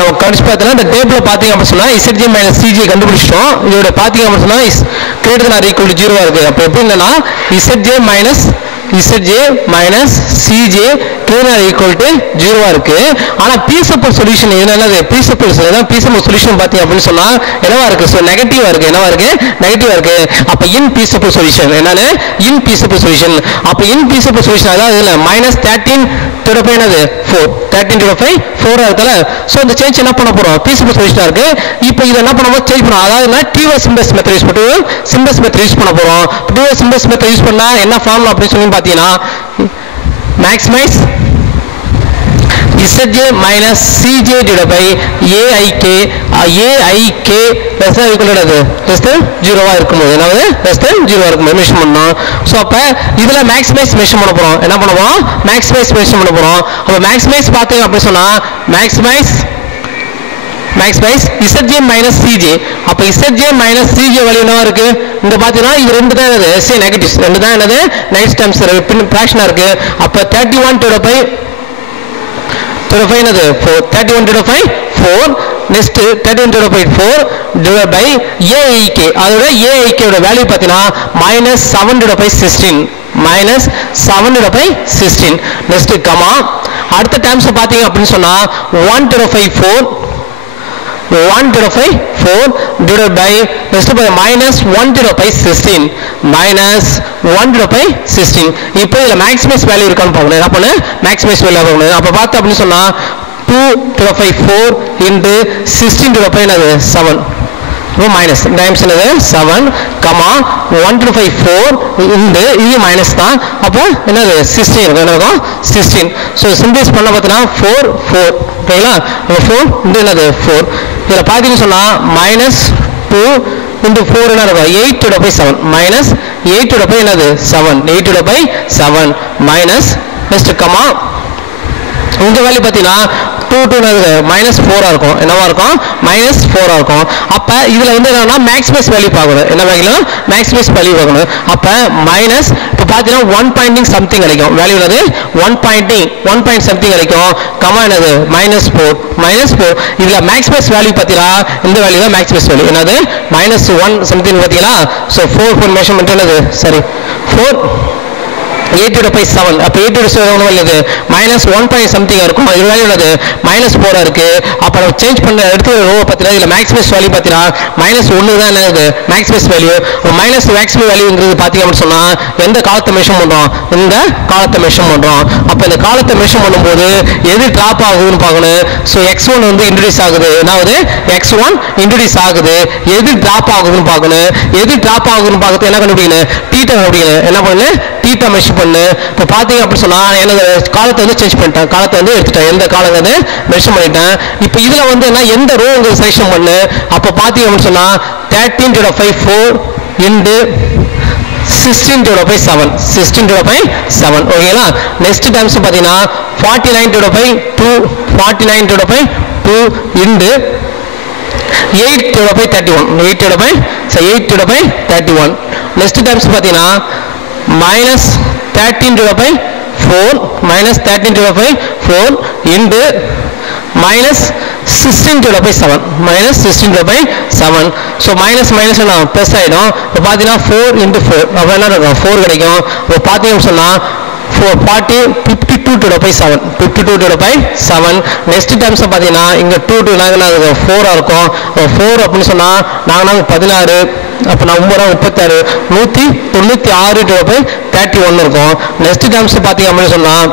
நம்ம கடிச்சு பார்த்தோம்னா இந்த டேபிள் பார்த்தீங்க அப்படின்னு சொன்னால் இசட்ஜே மைனஸ் சிஜே கண்டுபிடிச்சிட்டோம். இதோட பார்த்தீங்க அப்படின்னு சொன்னால் greater than or equal to 0 இருக்குது. அப்போ எப்படி என்னன்னா Z J minus C J greater or equal to 0 இருக்கு. ஆனால் பீசபிள் சொல்யூஷன் என்னது பீசபிள் சொல்யூஷன் பார்த்தீங்க அப்படின்னு சொன்னால் என்னவா இருக்கு? ஸோ நெகட்டிவா இருக்கு. என்னவா இருக்கு? நெகட்டிவா இருக்கு. அப்போ இன்பீசபிள் சொல்யூஷன் என்னன்னு இன்பீசபிள் சொல்யூஷன். அப்போ இன்பீசபிள் சொல்யூஷன் அதாவது இல்லை மைனஸ் 13 என்னது 4 13 4 இருக்குல்ல. ஸோ இந்த சேஞ்ச் என்ன பண்ண போறோம்? பீசபிள் சொல்யூஷனா இருக்கு. இப்போ இதை என்ன பண்ண சேஞ்ச் பண்ணுவோம். அதாவது டிவைஸ் சிம்பல்ஸ் மெத்தட் யூஸ் பண்ணி சிம்பல்ஸ் மெத்தட் யூஸ் பண்ண போறோம். டிவைஸ் சிம்பல்ஸ் மெத்தட் யூஸ் பண்ணா என்ன ஃபார்முலா அப்படின்னு சொல்லி பார்த்தீங்கன்னா maximise Zj minus Cj divided by Aik less than equal to less than 0 இருக்கும்போது என்னது less than 0 இருக்கும்போது மெஷர் பண்ணோம். ஸோ அப்போ இதில் மேக்ஸிமைஸ் மெஷர் பண்ண போகிறோம். என்ன பண்ண போகிறோம்? மேக்ஸிமைஸ் மெஷர் பண்ண போகிறோம். அப்போ மேக்ஸிமைஸ் பார்த்தீங்க அப்படின்னு சொன்னால் மேக்ஸிமைஸ் Zj minus Cj. அப்போ Zj minus Cj வேல்யூ என்னவா இருக்கு? இந்த பார்த்தீங்கன்னா இது ரெண்டு தான் என்னது எஸ்ஏ நெகட்டிவ்ஸ் ரெண்டு தான் என்னது நெகட்டிவ் டேர்ம்ஸ் ஃப்ராக்ஷனாக இருக்கு. அப்போ 31 divided by என்னது 31 divided by 4 next 31 divided by 4 divided by Aik அதோட Aik ஓட வேல்யூ பார்த்தீங்கன்னா minus 7 divided by 16 minus 7 divided by 16 next comma அடுத்த டேர்ம்ஸ் பார்த்தீங்க அப்படின்னு சொன்னா 1 divided by 4 divided by next by minus 1 divided by 16 minus 1 divided by 16. இப்போ இதுல maximise value இருக்கான்னு பார்க்கணும். என்ன பண்ணு மேக்ஸிமைஸ் வேல்யூ பார்க்கணும். அப்ப பார்த்து அப்படின்னு சொன்னா 2 divided by 4 into 16 divided by என்னது 7 minus டைம்ஸ் என்னது 7 கமா 1 divided by 4 இந்த இது மைனஸ் தான். அப்போ என்னது 16 இருக்கும். என்ன இருக்கும் 16. ஸோ சிம்பிள்ஸ் பண்ண பார்த்தீங்கன்னா 4 4 ஓகேங்களா. 4 இந்த என்னது 4 இதில் பார்த்தீங்கன்னு சொன்னால் மைனஸ் 2 into 4 என்ன இருக்கும் 8 divided by 7 minus 8 divided by என்னது 7 8 divided by 7 minus next comma இந்த வேல்யூ பார்த்தீங்கன்னா 2 minus 4 இருக்கும். என்னவா இருக்கும் minus 4 இருக்கும். அப்ப இதுல வந்து என்னன்னா மேக்ஸிமைஸ் வேல்யூ பார்க்கணும். என்ன வேல்யூ மேக்ஸிமைஸ் வேல்யூ பார்க்கணும். அப்ப மைனஸ் இப்போ பார்த்தீங்கன்னா 1 பாயிண்டிங் சம்திங் கிடைக்கும். வேல்யூ என்னது 1 பாயிண்ட் சம்திங் கிடைக்கும். கமா என்னது -4 இதுல மேக்ஸிமைஸ் வேல்யூ பார்த்தீங்கன்னா இந்த வேல்யூ தான் மேக்ஸிமைஸ் வேல்யூ. என்னது -1 சம்திங் பார்த்தீங்களா. ஸோ 4 மெஷர்மெண்ட் என்னது சரி 4 8 divided by 7 அப்போ 8 divided by 7 என்னது minus 1 point something இருக்கும். இது வேல்யூ என்னது -4 இருக்கு. அப்போ நம்ம சேஞ்ச் பண்ண எடுத்து ரோ பார்த்தீங்கன்னா இதில் மேக்ஸிமைஸ் வேல்யூ பார்த்தீங்கன்னா -1 தான் என்னது மேக்ஸிமைஸ் வேல்யூ. மைனஸ் மேக்ஸிமம் வேல்யூங்கிறது பார்த்தீங்க அப்படின்னு சொன்னால் எந்த காலத்தை மெஷர் பண்ணுறோம்? இந்த காலத்தை மெஷர் பண்ணுறோம். அப்போ இந்த காலத்தை மெஷர் பண்ணும்போது எது ட்ராப் ஆகுதுன்னு பார்க்கணும். ஸோ x1 வந்து இன்ட்ரடியூஸ் ஆகுது. என்னாவது x1 இன்ட்ரடியூஸ் ஆகுது. எது ட்ராப் ஆகுதுன்னு பார்க்கணும். எது ட்ராப் ஆகுதுன்னு பார்க்கறது என்ன கண்டுபிடிக்கணும்? தீட்டா கண்டுபிடிக்கணும். என்ன பண்ணு தீட்டா மெஷர் பண்ணு. இப்போ பார்த்தீங்க அப்படின்னு சொன்னால் எனது காலத்தை வந்து சேஞ்ச் பண்ணிட்டேன். காலத்தை வந்து எடுத்துட்டேன். எந்த காலங்க வந்து மென்ஷன் பண்ணிட்டேன். இப்போ இதில் வந்து என்ன எந்த ரோ உங்களுக்கு செலக்ஷன் பண்ணு. அப்போ பார்த்தீங்க அப்படின்னு சொன்னால் 13 divided by 4 into 16 divided by 7 ஓகேங்களா. நெக்ஸ்ட் டைம்ஸ் பார்த்தீங்கன்னா 49 divided by 2 into 8 divided by 31 next times பார்த்தீங்கன்னா minus 13 divided by 4 into minus 16 divided by 7 so minus என்ன plus ஆயிடும். இப்போ பார்த்தீங்கன்னா 4 into 4 அப்போ என்ன இருக்கும் 4 கிடைக்கும். இப்போ பார்த்தீங்கன்னு சொன்னால் 52 divided by 7 நெக்ஸ்ட் டைம்ஸ் பார்த்தீங்கன்னா இங்கே 2 நாங்கள் 4 இருக்கும். 4 அப்படின்னு சொன்னால் நாங்கள் 16 அப்போ நான் 36 196 divided by 31 இருக்கும். நெக்ஸ்ட் டைம்ஸ் பார்த்தீங்க அப்படின்னு சொன்னால்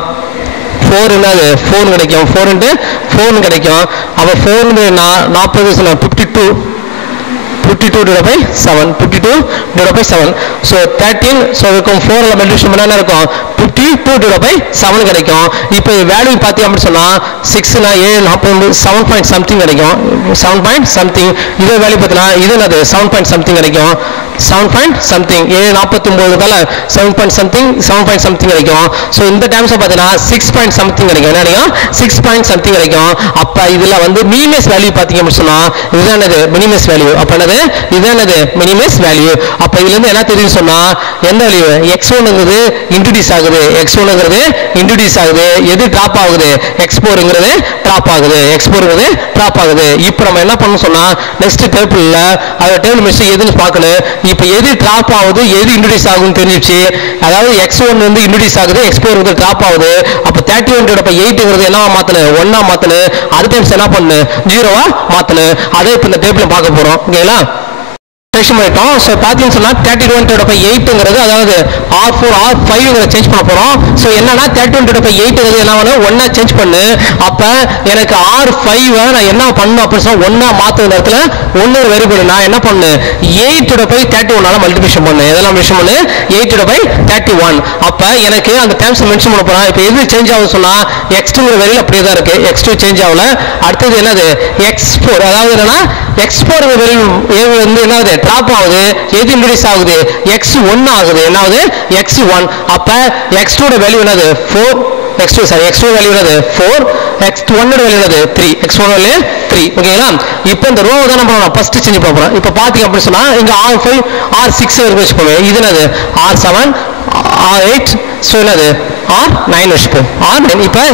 4 என்னது 4 கிடைக்கும். 4 into 4 கிடைக்கும். அப்போ 4 40 52 divided by 7 so 13 so இருக்கும் 4 ல மல்டிப்ளிகேஷன் பண்ணா என்ன இருக்கும் 52 divided by 7 கிடைக்கும். இப்போ வேல்யூ பாத்தீங்க அப்படி சொன்னா 6 னா 7 40 7 point something கிடைக்கும். 7 point something இதே வேல்யூ பார்த்தா இது என்னது 7 point something கிடைக்கும். 7 point something 7 49 தால 7 point something கிடைக்கும். சோ இந்த டைம்ஸ் பார்த்தீங்கன்னா 6 point something கிடைக்கும். என்ன கிடைக்கும் 6 point something கிடைக்கும். அப்ப இதுல வந்து மினிமஸ் வேல்யூ பாத்தீங்க அப்படி சொன்னா இதுதான் என்னது மினிமஸ் வேல்யூ. அப்ப என்னது இதுதான் என்னது மினிமஸ் வேல்யூ. அப்ப இதுல இருந்து என்ன தெரியும் சொன்னா எந்த வேல்யூ x1ங்கிறது இன்ட்ரோ듀ஸ் ஆகுது. ஆகுது x1ங்கிறது இன்ட்ரோடியூஸ் ஆகுது எது டிராப் ஆகுது x4ங்கிறது டிராப் ஆகுது x4ங்கிறது டிராப் ஆகுது இப்போ நம்ம என்ன பண்ணணும் சொன்னா நெக்ஸ்ட் டேபிள்ல அந்த டேபிள் மிஸ்டேக் எதுன்னு பார்க்கணும் இப்போ எது டிராப் ஆகுது எது இன்ட்ரோடியூஸ் ஆகுதுன்னு தெரிஞ்சிச்சு அதாவது x1 வந்து இன்ட்ரோடியூஸ் ஆகுது x4 வந்து டிராப் ஆகுது அப்போ 31/8ங்கிறது என்னவா மாத்தணும் 1ஆ மாத்தணும் அது டைம்ஸ் என்ன பண்ணு 0வா மாத்தணும் அதை இப்போ இந்த டேபிள்ல பார்க்க போறோம் ஓகேங்களா பண்ணிட்டோம் ஸோ பார்த்தீங்கன்னு சொன்னால் 31/8ங்கிறது அதாவது R4 R5ங்கிறத சேஞ்ச் பண்ண போகிறோம் ஸோ என்னன்னா 31/8ங்கிறது என்ன பண்ணணும் ஒன்றா சேஞ்ச் பண்ணு அப்போ எனக்கு R5 நான் என்ன பண்ணணும் அப்படின்னு சொன்னால் ஒன்றா மாற்ற இடத்துல ஒன்று வேரியபிள் நான் என்ன பண்ணு 8/31 மல்டிபிகேஷன் பண்ணு எதெல்லாம் மென்ஷன் பண்ணு 8/31 அப்போ எனக்கு அந்த டேர்ம்ஸ் மென்ஷன் பண்ண போகிறேன் இப்போ எது சேஞ்ச் ஆகுது சொன்னால் x2ங்கிற வேரியபிள் அப்படியே தான் இருக்குது x2 சேஞ்ச் ஆகல அடுத்தது என்னது x4 அதாவது என்னன்னா x4 வேரியபிள் வந்து என்னது டிராப் ஆகுது எது இன்ட்ரோடியூஸ் ஆகுது x1 ஆகுது என்ன ஆகுது x1 அப்ப x2 ஓட வேல்யூ என்னது 4 x2 வேல்யூ என்னது 4 x1 ஓட வேல்யூ என்னது 3 x1 வேல்யூ 3 ஓகேங்களா இப்போ இந்த ரோவை தான் நம்ம ஃபர்ஸ்ட் சேஞ்ச் பண்ண போறோம் இப்போ பாத்தீங்க அப்படி சொன்னா இங்க R5 R6 வரைக்கும் வெச்சுப்போம் இது என்னது R7 R8 சோ என்னது R9 வெச்சுப்போம் R9 இப்போ 6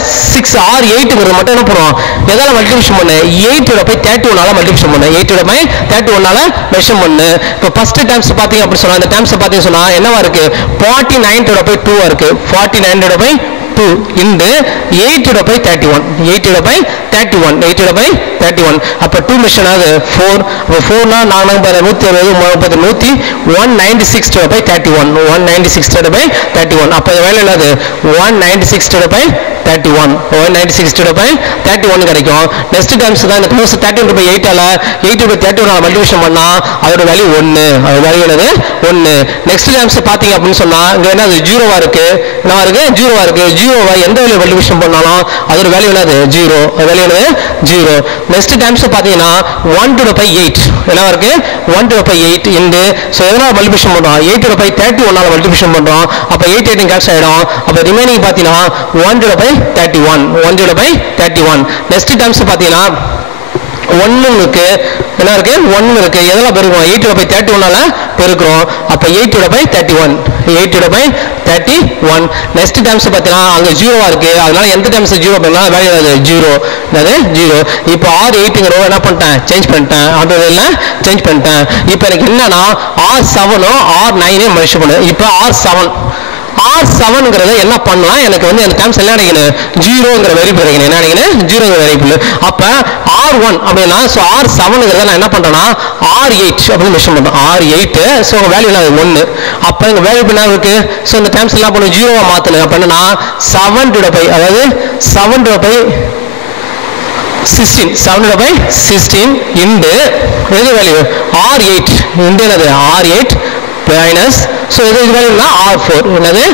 R8ங்கிறது மட்டும் என்ன பண்ணுவோம் எதால மல்டிபிகேஷன் பண்ணு 8/31 ஆல மல்டிபிகேஷன் பண்ணு 8/31 ஆல மென்ஷன் பண்ணு இப்போ ஃபர்ஸ்ட் டேர்ம்ஸ் பாத்தீங்க அப்படி சொன்னா அந்த டேர்ம்ஸ் பாத்தீங்க சொன்னா என்னவா இருக்கு 49/2 இருக்கு 49/2 into 8/31 8/31 அப்ப 2 மெஷன் ஆகுது 4 அப்ப 4 னா 160 196/31 196/31 அப்ப வேல்யூ என்னது 196/31 கிடைக்கும் நெக்ஸ்ட் டேர்ம்ஸ் தான் இந்த க்ளோஸ் 31/8 ஆல 8/31 ஆல மல்டிபிகேஷன் பண்ணா அதோட வேல்யூ 1 அது வேல்யூ என்னது 1 நெக்ஸ்ட் டேர்ம்ஸ் பாத்தீங்க அப்படினு சொன்னா இங்க என்னது 0வா இருக்கு என்னவா இருக்கு 0வா இருக்கு 0வா எந்த வேல்யூ மல்டிபிகேஷன் பண்ணாலும் அதோட வேல்யூ என்னது 0 வேல்யூ என்னது 0 நெக்ஸ்ட் டேர்ம்ஸ் பாத்தீங்கன்னா 1/8 என்னவா இருக்கு 1/8 இந்த சோ எதனால மல்டிபிகேஷன் பண்றோம் 8/31 ஆல மல்டிபிகேஷன் பண்றோம் அப்ப 8 கேன்சல் ஆயிடும் அப்ப ரிமைனிங் பாத்தீங்கன்னா 1/31 நெக்ஸ்ட் டேர்ம்ஸ் பாத்தீங்கன்னா 1 இருக்கு என்ன இருக்கு 1 இருக்கு எதெல்லாம் பெருக்குறோம் 8/31 ஆல பெருக்குறோம் அப்ப 8/31 நெக்ஸ்ட் டேர்ம்ஸ் பாத்தீங்கன்னா அங்க 0வா இருக்கு அதனால எந்த டேர்ம்ஸ் 0 பண்ணா வேல்யூ என்னது 0 என்னது 0 இப்போ R8ங்கறோ என்ன பண்ணிட்டேன் சேஞ்ச் பண்ணிட்டேன் அதோட சேஞ்ச் பண்ணிட்டேன் இப்போ எனக்கு என்னன்னா R7 R9 மென்ஷன் பண்ணு இப்போ R7ங்கிறத என்ன பண்ணலாம் எனக்கு வந்து அந்த டேர்ம்ஸ் எல்லாம் நினைக்கணும் 0ங்கிற வேரியபிள் கிடைக்கணும் என்ன நினைக்கணும் 0ங்கிற வேரியபிள் அப்ப R1 அப்படினா சோ R7ங்கிறத நான் என்ன பண்றேன்னா R8 அப்படி மென்ஷன் பண்றேன் R8 சோ வேல்யூ என்ன 1 அப்ப இந்த வேரியபிள் என்ன இருக்கு சோ இந்த டேர்ம்ஸ் எல்லாம் பண்ண 0வா மாத்தணும் அப்ப என்னன்னா 7/5 அதாவது 7/16 into எது வேல்யூ R8 into என்னது R8 minus so இது வேல்யூனா R4 என்னது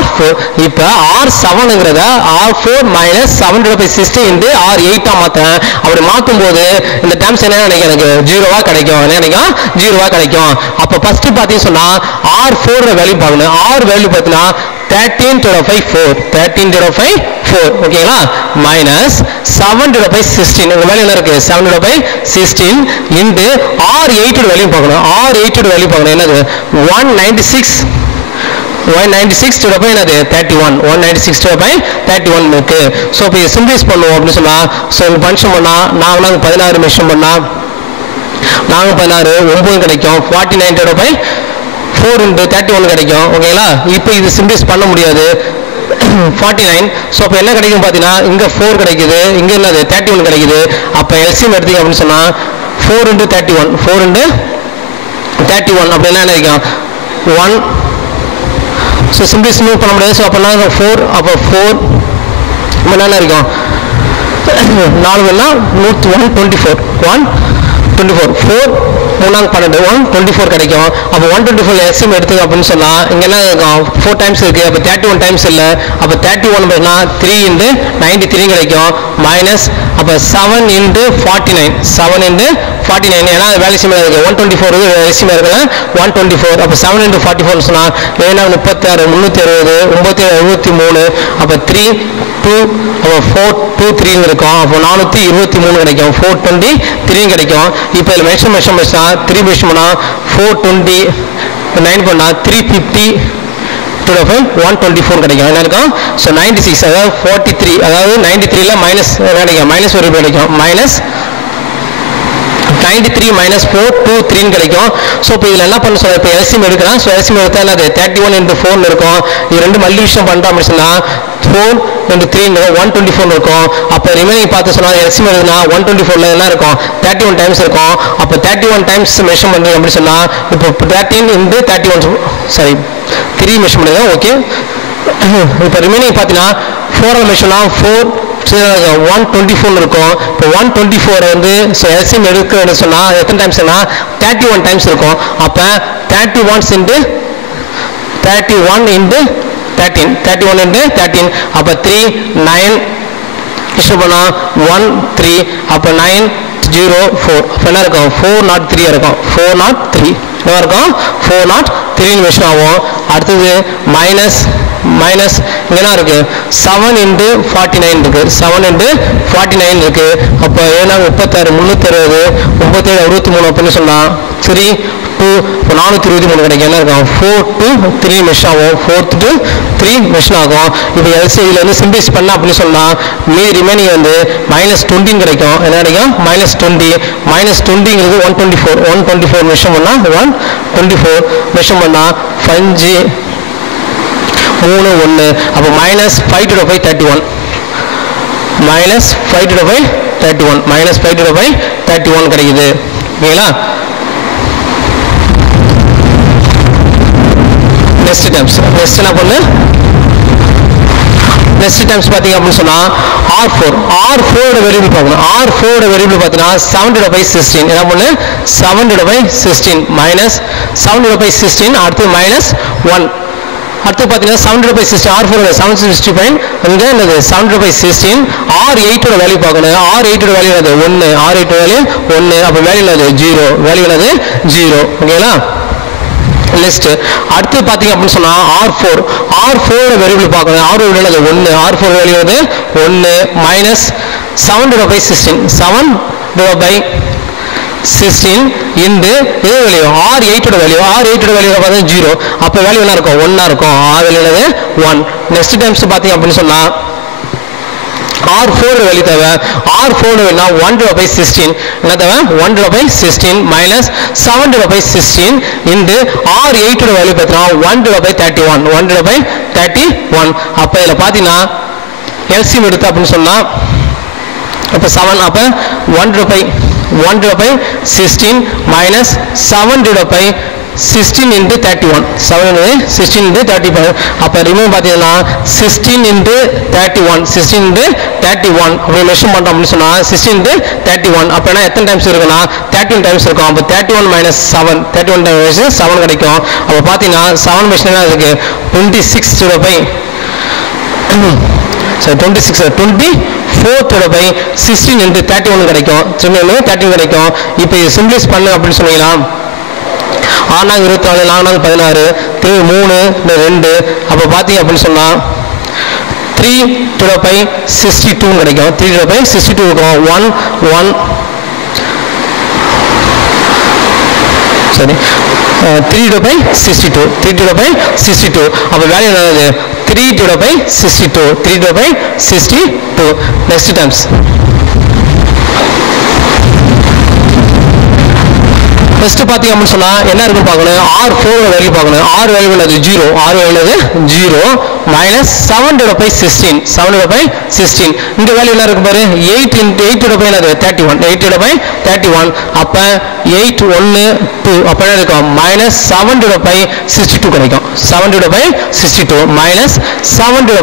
R4 இப்ப R7ங்கறத R4 minus 7/16 into R8 ஆ மாத்தேன் அப்படி மாத்தும்போது இந்த டேர்ம்ஸ் என்ன நினைக்க எனக்கு 0வா கிடைக்கும் என்ன நினைக்கும் 0வா கிடைக்கும் அப்ப ஃபர்ஸ்ட் பாத்தீங்க சொன்னா R4 ர வேல்யூ பார்க்கணும் R வேல்யூ பார்த்தீனா 13/5 ஓகேங்களா minus 7/16 இந்த வேல்யூ என்ன இருக்கு 7/16 into R8 ர வேல்யூ பார்க்கணும் R8 ர வேல்யூ பார்க்கணும் என்னது 196 என்னது 196/31 இருக்கு சோ இப்போ சிம்பிளைஸ் பண்ணுவோம் அப்படி சொன்னா சோ ஃபங்க்ஷன் பண்ணா நாங்க 16 மென்ஷன் பண்ணா நாங்க 16 9 கிடைக்கும் 49/4 into 31 கிடைக்கும் ஓகேங்களா இப்போ இது சிம்பிளைஸ் பண்ண முடியாது 49 சோ அப்ப என்ன கிடைக்கும் பாத்தீனா இங்க 4 கிடைக்குது இங்க என்னது 31 கிடைக்குது அப்ப எல்சிஎம் எடுத்தீங்க அப்படி சொன்னா 4 into 31 அப்ப என்ன கிடைக்கும் 1 சோ சிம்பிள்ஸ் மூவ் பண்ண முடியாது சோ அப்ப என்ன 4 அப்ப 4 என்ன இருக்கும் 4 னா 124 4 மூணாங்க 12 124 கிடைக்கும் அப்ப 124 எல்சிஎம் எடுத்து அப்படினு சொன்னா இங்க என்ன இருக்கும் 4 டைம்ஸ் இருக்கு அப்ப 31 டைம்ஸ் இல்ல அப்ப 31 பைனா 3 into 93 கிடைக்கும் மைனஸ் அப்ப 7 into 49 ஏனா வேல்யூ சிமிலர் இருக்கு 124 எல்சிஎம் இருக்குல 124 அப்ப 7 into 44 சொன்னா வேணா 36 360 973 அப்ப 3 2 அப்ப 423 இருக்கும் அப்ப 423 கிடைக்கும் 423 கிடைக்கும் இப்போ இதுல மென்ஷன் பண்ணா 3 மென்ஷன் பண்ணா 420 9 பண்ணா 350 2 of 5 124 கிடைக்கும் என்ன இருக்கும் ஸோ 96 அதாவது 43 அதாவது 93ல மைனஸ் கிடைக்கும் மைனஸ் ஒரு கிடைக்கும் மைனஸ் 93 minus 4 2 3 கிடைக்கும் ஸோ இப்போ இதில் என்ன பண்ண சொல்ல இப்போ எல்சிஎம் எடுக்கலாம் ஸோ எல்சிஎம் எடுத்தா என்னது 31 into 4 இருக்கும் இது ரெண்டு மல்டிபிகேஷன் பண்ணுறோம் அப்படின்னு சொன்னால் 4 into 3 124 இருக்கும் அப்போ ரிமைனிங் பார்த்து சொன்னால் எல்சிஎம் எடுக்குன்னா 124ல என்ன இருக்கும் 31 டைம்ஸ் இருக்கும் அப்போ 31 டைம்ஸ் மெஷர் பண்ணுறீங்க அப்படின்னு சொன்னால் இப்போ 13 into 31 சாரி 3 மெஷர் பண்ணுங்க ஓகே இப்போ ரிமைனிங் பார்த்தீங்கன்னா 4 மெஷர்னா 4 124 இருக்கும் இப்போ 124 வந்து ஸோ எல்சிஎம் எடுக்கணும்னு சொன்னால் எத்தனை டைம்ஸ்னா 31 டைம்ஸ் இருக்கும் அப்போ 31 into 13 31 into 13 அப்போ 3 9 இஷ்யூ பண்ணால் 1 3 அப்போ 9 0 4 அப்போ என்ன இருக்கும் 403 இருக்கும் 403 என்ன இருக்கும் 403 மெஷர் ஆகும் அடுத்தது மைனஸ் என்ன இருக்கு 7 into 49 இருக்கு 7 into 49 இருக்கு அப்போ ஏன்னா 36 360 97 63 அப்படின்னு சொன்னா 3 2 423 கிடைக்கும் என்ன இருக்கும் 4 to 3 மெஷ் ஆகும் 4 to 3 மெஷ் ஆகும் இப்போ எல்சியில் வந்து சிம்பிள்ஸ் பண்ண அப்படின்னு சொன்னா மீதி ரிமைனிங் வந்து -20 கிடைக்கும் என்ன கிடைக்கும் -20ங்கிறது 124 மெஷர் பண்ணா 124 மெஷர் பண்ணா 5 3 1 அப்போ -5 to the power 31 -5 to the power 31 -5 to the power 31 கிடைக்குது ஓகேங்களா நெக்ஸ்ட் டைம்ஸ் நெக்ஸ்ட் என்ன பண்ணு நெக்ஸ்ட் டைம்ஸ் பார்த்தீங்க அப்படின்னு சொன்னால் R4 ஓட வேரியபிள் பார்க்கணும் R4 ஓட வேரியபிள் பார்த்தீங்கன்னா 7 to the power 16 என்ன பண்ணு 7 to the power 16 -7 to the power 16 அடுத்து -1 அடுத்து பார்த்தீங்கன்னா 7 to the power 16 R4 765 இங்கே என்னது 7 to the power 16 R8 ஓட வேல்யூ பார்க்கணும் R8 ஓட வேல்யூ என்னது 1 R8 வேல்யூ 1 அப்போ வேல்யூ என்னது 0 வேல்யூ என்னது 0 ஓகேங்களா லிஸ்ட் அடுத்து பார்த்தீங்க அப்படின்னு சொன்னால் R4 வேரியபிள் பார்க்கணும் R என்னது 1 R4 வேல்யூ வந்து 1 -7 to the power 16 7 to the power 16 இந்த இது வேல்யூ R8 ஓட வேல்யூ பார்த்தா 0 அப்போ வேல்யூ என்ன இருக்கும் 1 இருக்கும் R வேல்யூ என்னது 1 நெக்ஸ்ட் டைம்ஸ் பார்த்தீங்க அப்படின்னு சொன்னால் R4 வேல்யூ தேவை R4 வேணும்னா 1 to the power 16 என்ன தேவை 1 to the power 16 -7 to the power 16 இந்த R8 ஓட வேல்யூ பார்த்தீங்கன்னா 1 to the power 31 1 to the power 31 அப்போ இதில் பார்த்தீங்கன்னா எல்சிஎம் எடுத்து அப்படின்னு சொன்னால் அப்போ 7 அப்போ 1 to the power 16 -7 to the power 16 into 31 7 into 16 into 35 அப்போ ரிமூவ் பார்த்தீங்கன்னா 16 into 31 அப்படி மெஷர் பண்ணுறோம் அப்படின்னு சொன்னால் 16 into 31 அப்போனா எத்தனை டைம்ஸ் இருக்குன்னா 13 டைம்ஸ் இருக்கும் அப்போ 31 - 7 டைம்ஸ் 7 கிடைக்கும் அப்போ பார்த்தீங்கன்னா 7 மெஷர் என்ன இருக்கு 26 to the power 24 to the power 16 into 31 கிடைக்கும் 13 கிடைக்கும் இப்போ இது சிம்பிளைஸ் பண்ணு அப்படின்னு சொன்னீங்கன்னா 6 24 4 16 3 2 அப்போ பார்த்தீங்க அப்படின்னு சொன்னால் 3 to the power 62 கிடைக்கும் 3 to the power 62 இருக்கும் 1 சரி 3 to the power 62 அப்போ வேல்யூ என்னது 3 to the power 62 next times first பார்த்தீங்க அப்படின்னு சொன்னால் என்ன இருக்குன்னு பார்க்கணும் R4 வேல்யூ பார்க்கணும் R வேல்யூ என்னது 0 R வேல்யூ என்னது 0 -7 to the power 16 இந்த வேல்யூ என்ன இருக்கு பாரு 8 to the power என்னது 8 to the power 31 அப்போ 8 1 2 அப்போ என்ன இருக்கும் -7 to the power 62 கிடைக்கும் 7 to the power 62 -7 to the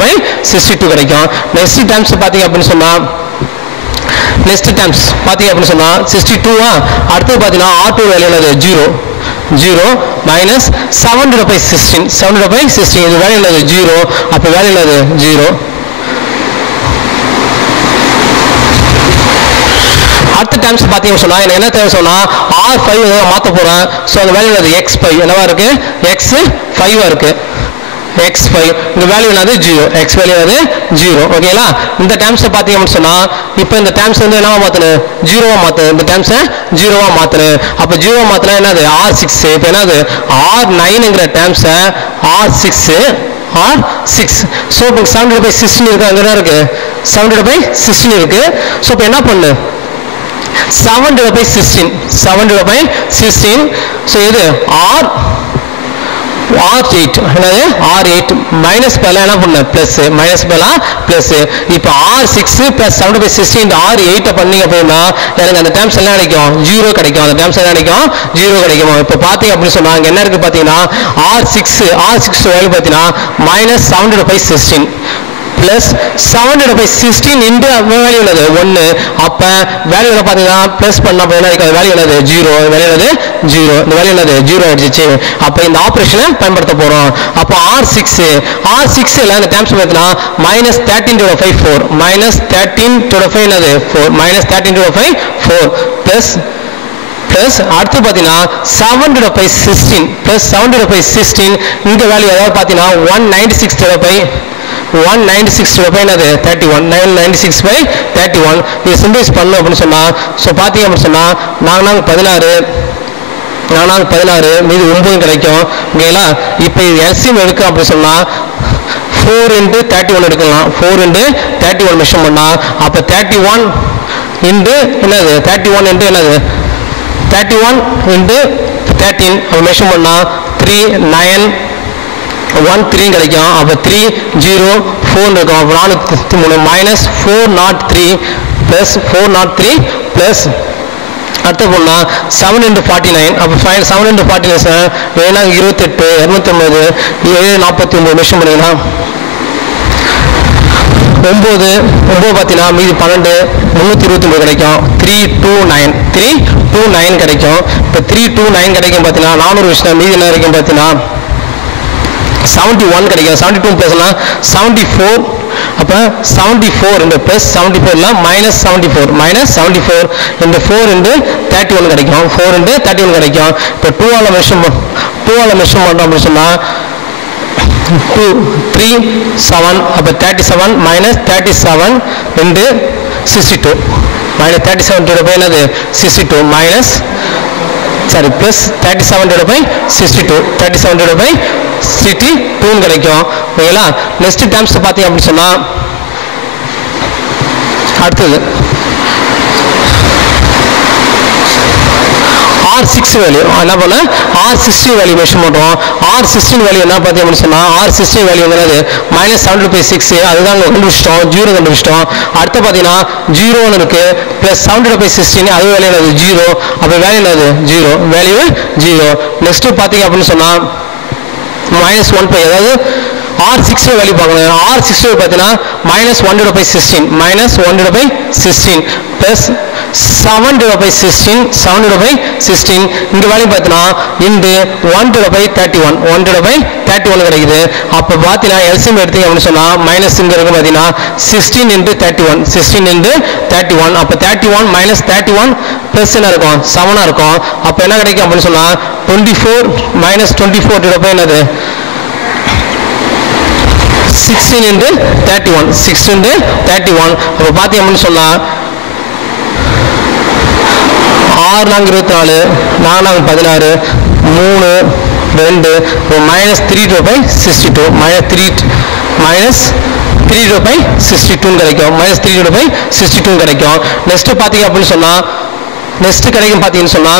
power 62 கிடைக்கும் நெக்ஸ்ட் டைம்ஸ் பார்த்தீங்க அப்படின்னு சொன்னால் நெக்ஸ்ட் டைம்ஸ் பார்த்தீங்க அப்படின்னு சொன்னால் 62 அடுத்து பார்த்தீங்கன்னா R2 வேல்யூ என்னது 0 -7 to the power 16 இது வேல்யூ என்னது 0 அப்போ வேல்யூ என்னது 0 அடுத்த டைம்ஸ் பார்த்தீங்கன்னு சொன்னால் எனக்கு என்ன தேவை சொன்னால் R5 மாற்ற போகிறேன் ஸோ அந்த வேல்யூ என்னது X5 என்னவா இருக்குது X5 இருக்குது x5 இந்த வேல்யூ என்னது 0 x வேல்யூ என்னது 0 ஓகேங்களா இந்த டேர்ம்ஸ் பாத்தீங்க அப்படி சொன்னா இப்போ இந்த டேர்ம்ஸ் வந்து என்னவா மாத்தணும் 0வா மாத்தணும் இந்த டேர்ம்ஸ் 0வா மாத்தணும் அப்ப 0வா மாத்தனா என்னது r6 இப்போ என்னது r9ங்கற டேர்ம்ஸ் r6 R6 so இப்போ 7/16 இருக்கு அங்க என்ன இருக்கு 7/16 இருக்கு so இப்போ என்ன பண்ணு 7/16 so இது R8 என்னது R8 மைனஸ் பல என்ன பண்ண பிளஸ் மைனஸ் பல பிளஸ் இப்போ R6 plus 7/16 இந்த R8 பண்ணீங்க அப்படினா எனக்கு அந்த டேர்ம்ஸ் எல்லாம் கிடைக்கும் 0 கிடைக்கும் அந்த டேர்ம்ஸ் எல்லாம் கிடைக்கும் 0 கிடைக்கும் இப்போ பாத்தீங்க அப்படி சொன்னா அங்க என்ன இருக்கு பாத்தீங்கன்னா R6 வேல்யூ பாத்தீங்கன்னா -7/16 plus 7/16 into value என்னது 1 அப்ப வேல்யூ என்ன பாத்தீங்கன்னா ப்ளஸ் பண்ணா என்ன இருக்கு வேல்யூ என்னது 0 வேல்யூ என்னது 0 இந்த வேல்யூ என்னது 0 ஆயிடுச்சு அப்ப இந்த ஆபரேஷனை பயன்படுத்த போறோம் அப்ப R6 ல இந்த டேர்ம்ஸ் பார்த்தீங்கன்னா -13/5 4 -13/5 என்னது 4 -13/5 4 plus அடுத்து பாத்தீங்கன்னா 7/16 plus 7/16 இந்த வேல்யூ அதாவது பாத்தீங்கன்னா 196/5 என்னது 31 996/31 இது சிம்பிளைஸ் பண்ணோம் அப்படின்னு சொன்னா சோ பாத்தீங்க அப்படின்னு சொன்னா 16 மீதி 9 கிடைக்கும் ஓகேங்களா இப்போ இது எல்சிஎம் எடுக்க அப்படி சொன்னா 4 into 31 எடுக்கலாம் 4 into 31 மெஷர் பண்ணா அப்ப 31 into என்னது 31 into என்னது 31 into 13 அப்ப மெஷர் பண்ணா 3 9 1 3 கிடைக்கும் அப்ப 3 0 4 இருக்கும் அப்ப 403 -403 plus 403 plus அடுத்து போனா 7 into 49 அப்ப 7 into 49 வேணா 28 209 749 மெஷர் பண்ணீங்கன்னா 9 பாத்தீங்கன்னா மீதி 12 329 கிடைக்கும் 329 கிடைக்கும் இப்ப 329 கிடைக்கும் பாத்தீங்கன்னா 400 விஷயம் மீதி என்ன கிடைக்கும் பாத்தீங்கன்னா 71 கிடைக்கும் 72 பிளஸ்னா 74 அப்ப 74 இந்த பிளஸ் 74 ல -74 இந்த 4 into 31 கிடைக்கும் 4 into 31 கிடைக்கும் இப்ப 2 ஆல மெஷர் பண்றோம் அப்படி சொன்னா 2 3 7 அப்ப 37 -37 into 62 -37 என்னது 62 minus sorry plus 37/62 கிடைக்கும் ஓகேங்களா நெக்ஸ்ட் டேர்ம்ஸ் பாத்தீங்க அப்படி சொன்னா அடுத்தது R6 வேல்யூ என்ன பண்ண R16 வேல்யூ மெஷர் பண்றோம் R16 வேல்யூ என்ன பாத்தீங்க அப்படி சொன்னா R16 வேல்யூ என்னது -7/6 அதுதான் கண்டுபிடிச்சிட்டோம் 0 கண்டுபிடிச்சிட்டோம் அடுத்து பாத்தீங்கன்னா 0 இருக்கு plus 7/16 அது வேல்யூ என்னது 0 அப்ப வேல்யூ என்னது 0 வேல்யூ 0 நெக்ஸ்ட் பாத்தீங்க அப்படி சொன்னா -1/5 அதாவது R6 வேல்யூ பார்க்கணும் R6 பாத்தீங்கன்னா -1/16 plus 7/16 இங்க வேல்யூ பார்த்தீங்கன்னா இந்த 1/31 கிடைக்குது அப்ப பாத்தீங்கன்னா எல்சிஎம் எடுத்தீங்க அப்படின்னு சொன்னா மைனஸ் இங்க இருக்கு பாத்தீங்கன்னா 16 into 31 அப்ப 31 -31 பிளஸ் என்ன இருக்கும் 7 இருக்கும் அப்ப என்ன கிடைக்கும் அப்படின்னு சொன்னா 24 என்னது 16 into 31 அப்ப பாத்தீங்க அப்படின்னு சொன்னா 6 24 4 16 3 2 -3/62 -3/62 கிடைக்கும் -3/62 கிடைக்கும் நெக்ஸ்ட் பாத்தீங்க அப்படின்னு சொன்னா நெக்ஸ்ட் கிடைக்கும் பாத்தீங்கன்னு சொன்னா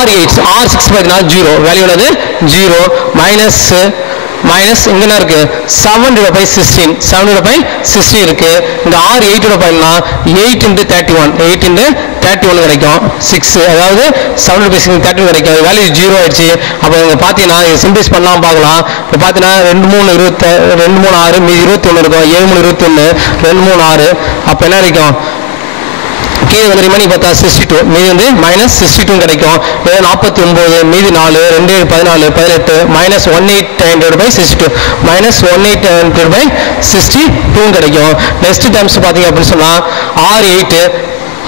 R6 பாத்தீங்கன்னா 0 வேல்யூ என்னது 0 மைனஸ் இங்க என்ன இருக்கு 7/16 இருக்கு இந்த R8 பாத்தீங்கன்னா 8 into 31 கிடைக்கும் 6 அதாவது 7/16 31 கிடைக்கும் வேல்யூ 0 ஆயிடுச்சு அப்ப இங்க பாத்தீங்கன்னா சிம்பிளைஸ் பண்ணலாம் பார்க்கலாம் இப்ப பாத்தீங்கன்னா 2 3 6 மீதி 21 இருக்கும் 7 3 21 2 3 6 அப்ப என்ன கிடைக்கும் கீழே வந்து ரிமைனிங் பார்த்தா 62 மீதி வந்து -62 கிடைக்கும் 49 மீதி 4 2 7 14 18 -1800/62 -1800/62 கிடைக்கும் நெக்ஸ்ட் டேர்ம்ஸ் பாத்தீங்க அப்படின்னு சொன்னா R8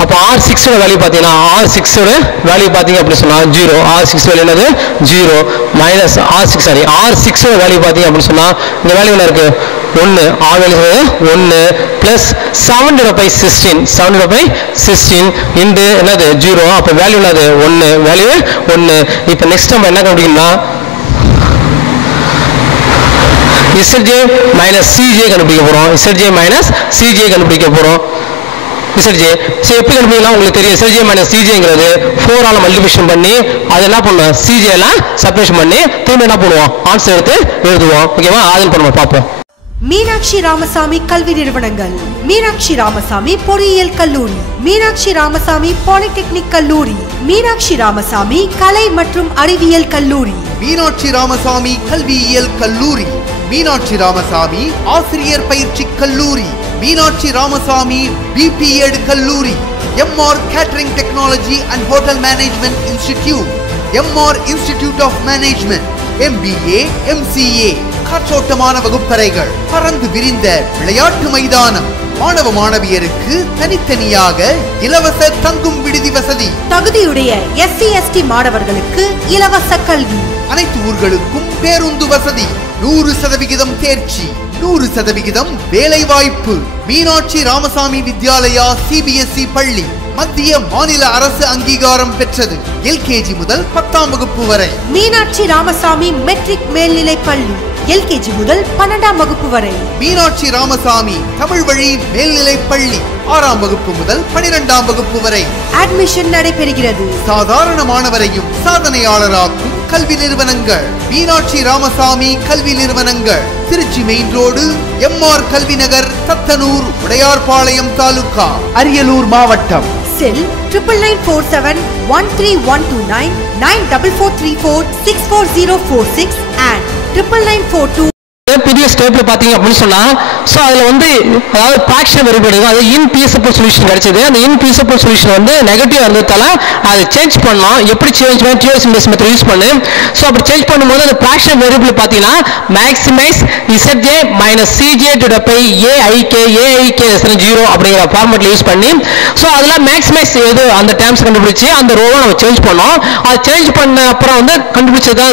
அப்போ R6 ஓட வேல்யூ பார்த்தீங்கன்னா R6 ஓட வேல்யூ பார்த்தீங்க அப்படின்னு சொன்னா 0. R6 வேல்யூ என்னது 0 மைனஸ் R6 ஓட வேல்யூ பார்த்தீங்க அப்படின்னு சொன்னா இந்த வேல்யூ என்ன இருக்கு 1. R வேல்யூ 1 பிளஸ் 7/16 இன்டு என்னது 0. அப்போ வேல்யூ என்னது 1 வேல்யூ 1. இப்போ நெக்ஸ்ட் நம்ம என்ன கண்டுபிடிக்கணும்னா ZJ minus CJ கண்டுபிடிக்க போறோம். ZJ minus CJ கண்டுபிடிக்க போறோம். ZJ சரி எப்படி கண்டுபிடிக்கலாம் உங்களுக்கு தெரியும். ZJ minus CJங்கிறது 4 ஆல மல்டிப்ளிகேஷன் பண்ணி அது என்ன பண்ணுவோம் CJ எல்லாம் சப்ட்ராக்ஷன் பண்ணி திரும்ப என்ன பண்ணுவோம் ஆன்சர் எடுத்து எழுதுவோம். ஓகேவா ஆதன் பண்ணுவோம் பார்ப்போம். மீனாட்சி ராமசாமி கல்வி நிறுவனங்கள் மீனாட்சி ராமசாமி பொறியியல் கல்லூரி, மீனாட்சி ராமசாமி பாலிடெக்னிக் கல்லூரி, மீனாட்சி ராமசாமி கலை மற்றும் அறிவியல் கல்லூரி, மீனாட்சி ராமசாமி கல்வியியல் கல்லூரி, மீனாட்சி ராமசாமி ஆசிரியர் பயிற்சி கல்லூரி, மீனாட்சி ராமசாமி பிபிஎட் கல்லூரி, MR catering technology and hotel management institute, MR institute of management, MBA MCA, காற்றோட்டமான வகுப்பறைகள், பறந்து விரிந்த விளையாட்டு மைதானம், மாணவ மாணவியருக்கு தனித்தனியாக இலவச தங்கும் விடுதி வசதி, தகுதியுடைய SC ST மாணவர்களுக்கு இலவச கல்வி, அனைத்து ஊர்களுக்கும் பேருந்து வசதி, 100% தேர்ச்சி, 100% வேலை வாய்ப்பு. மீனாட்சி ராமசாமி வித்யாலயா CBSE பள்ளி மத்திய மாநில அரசு அங்கீகாரம் பெற்றது. LKG முதல் 10ஆம் வகுப்பு வரை. மீனாட்சி ராமசாமி மெட்ரிக் மேல்நிலை பள்ளி LKG முதல் 12ஆம் வகுப்பு வரை. மீனாட்சி ராமசாமி தமிழ் வழி மேல்நிலை பள்ளி 6ஆம் வகுப்பு முதல் 12ஆம் வகுப்பு வரை அட்மிஷன் நடைபெறுகிறது. சாதாரண மாணவரையும் சாதனையாளராக்கும் கல்வி நிறுவனங்கள் மீனாட்சி ராமசாமி கல்வி நிறுவனங்கள். திருச்சி மெயின் ரோடு, MR கல்வி நகர், தத்தனூர், உடையார்பாளையம் தாலுகா, அரியலூர் மாவட்டம். செல் 9947131299 94434 and 9942. புதிய ஸ்டெப்ல பாத்தீங்க அப்படின்னு சொன்னா சோ அதுல வந்து அதாவது ஃபிராக்ஷன் வேரியபிள் அது இன்ஃபீஸபிள் சொல்யூஷன் கிடைச்சது. அந்த இன்ஃபீஸபிள் சொல்யூஷன் வந்து நெகட்டிவ் இருந்ததால அதை சேஞ்ச் பண்ணோம். எப்படி சேஞ்ச் பண்ண டியூர் சிம்பிள்ஸ் மெத்தட் யூஸ் பண்ணு. சோ அப்படி சேஞ்ச் பண்ணும்போது அந்த ஃபிராக்ஷன் வேரியபிள் பாத்தீங்கன்னா maximise ZJ minus CJ divided by AIK 0 அப்படிங்கிற ஃபார்மட்ல யூஸ் பண்ணி சோ அதுல மேக்ஸிமைஸ் எது அந்த டேர்ம்ஸ் கண்டுபிடிச்சு அந்த ரோவை நம்ம சேஞ்ச் பண்ணோம். அது சேஞ்ச் பண்ண அப்புறம் வந்து கண்டுபிடிச்சது தான்